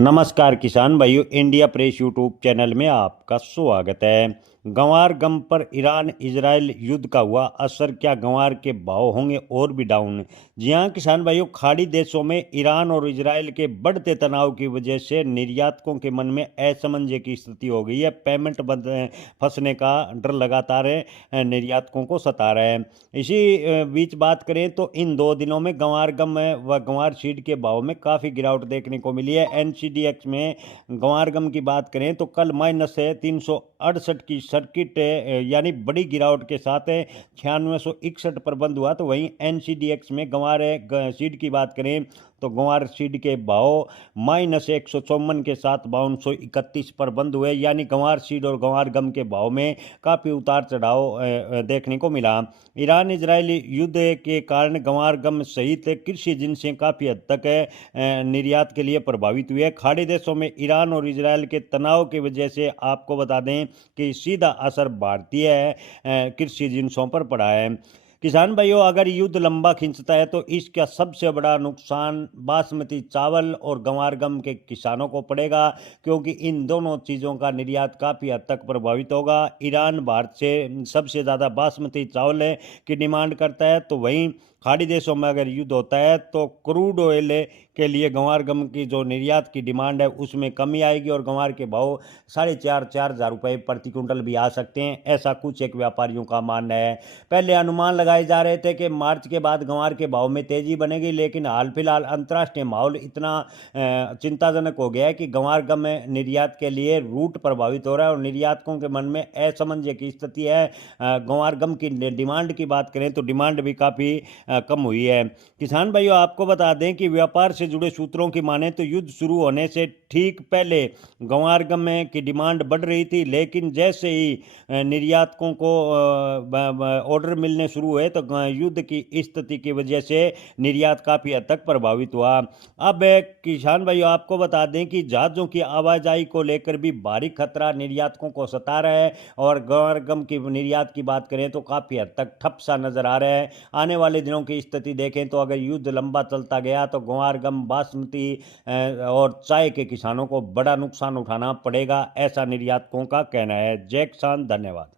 नमस्कार किसान भाइयों, इंडिया प्रेस यूट्यूब चैनल में आपका स्वागत है। गंवार गम पर ईरान इजराइल युद्ध का हुआ असर, क्या गंवार के भाव होंगे और भी डाउन? जी हाँ किसान भाइयों, खाड़ी देशों में ईरान और इजराइल के बढ़ते तनाव की वजह से निर्यातकों के मन में असमंजस की स्थिति हो गई है। पेमेंट बंद फंसने का डर लगातार निर्यातकों को सता रहा है। इसी बीच बात करें तो इन 2 दिनों में गंवार गम व गंवार सीड के भाव में काफ़ी गिरावट देखने को मिली है। एनसीडीएक्स में गंवार गम की बात करें तो कल माइनस है 368 की सर्किट यानी बड़ी गिरावट के साथ 9661 पर बंद हुआ। तो वहीं एनसीडीएक्स में गंवार सीड की बात करें तो गंवार सीड के भाव -154 के साथ 5231 पर बंद हुए। यानी गंवार सीड और गंवार गम के भाव में काफ़ी उतार चढ़ाव देखने को मिला। ईरान इजराइल युद्ध के कारण गंवार गम सहित कृषि जिनसें काफ़ी हद तक निर्यात के लिए प्रभावित हुई है। खाड़ी देशों में ईरान और इजराइल के तनाव की वजह से आपको बता दें कि सीधा असर भारतीय कृषि जिनसों पर पड़ा है। किसान भाइयों, अगर युद्ध लंबा खिंचता है तो इसका सबसे बड़ा नुकसान बासमती चावल और गंवार गम के किसानों को पड़ेगा, क्योंकि इन दोनों चीज़ों का निर्यात काफ़ी हद तक प्रभावित होगा। ईरान भारत से सबसे ज़्यादा बासमती चावल की डिमांड करता है, तो वहीं खाड़ी देशों में अगर युद्ध होता है तो क्रूड ऑयल के लिए गंवार गम की जो निर्यात की डिमांड है उसमें कमी आएगी और गंवार के भाव 4,500 रुपये प्रति क्विंटल भी आ सकते हैं, ऐसा कुछ एक व्यापारियों का मानना है। पहले अनुमान लगाए जा रहे थे कि मार्च के बाद गंवार के भाव में तेजी बनेगी, लेकिन हाल फिलहाल अंतर्राष्ट्रीय माहौल इतना चिंताजनक हो गया है कि गंवार गम निर्यात के लिए रूट प्रभावित हो रहा है और निर्यातकों के मन में असमंजस की स्थिति है। गंवार गम की डिमांड की बात करें तो डिमांड भी काफ़ी कम हुई है। किसान भाइयों, आपको बता दें कि व्यापार से जुड़े सूत्रों की माने तो युद्ध शुरू होने से ठीक पहले गंवार गम की डिमांड बढ़ रही थी, लेकिन जैसे ही निर्यातकों को ऑर्डर मिलने शुरू हुए तो युद्ध की स्थिति की वजह से निर्यात काफ़ी हद तक प्रभावित हुआ। अब किसान भाइयों, आपको बता दें कि जहाज़ों की आवाजाही को लेकर भी भारी खतरा निर्यातकों को सता रहा है और गंवार गम की निर्यात की बात करें तो काफ़ी हद तक ठप सा नजर आ रहा है। आने वाले दिनों की स्थिति देखें तो अगर युद्ध लंबा चलता गया तो गंवार गम, बासमती और चाय के किसानों को बड़ा नुकसान उठाना पड़ेगा, ऐसा निर्यातकों का कहना है। जय किसान, धन्यवाद।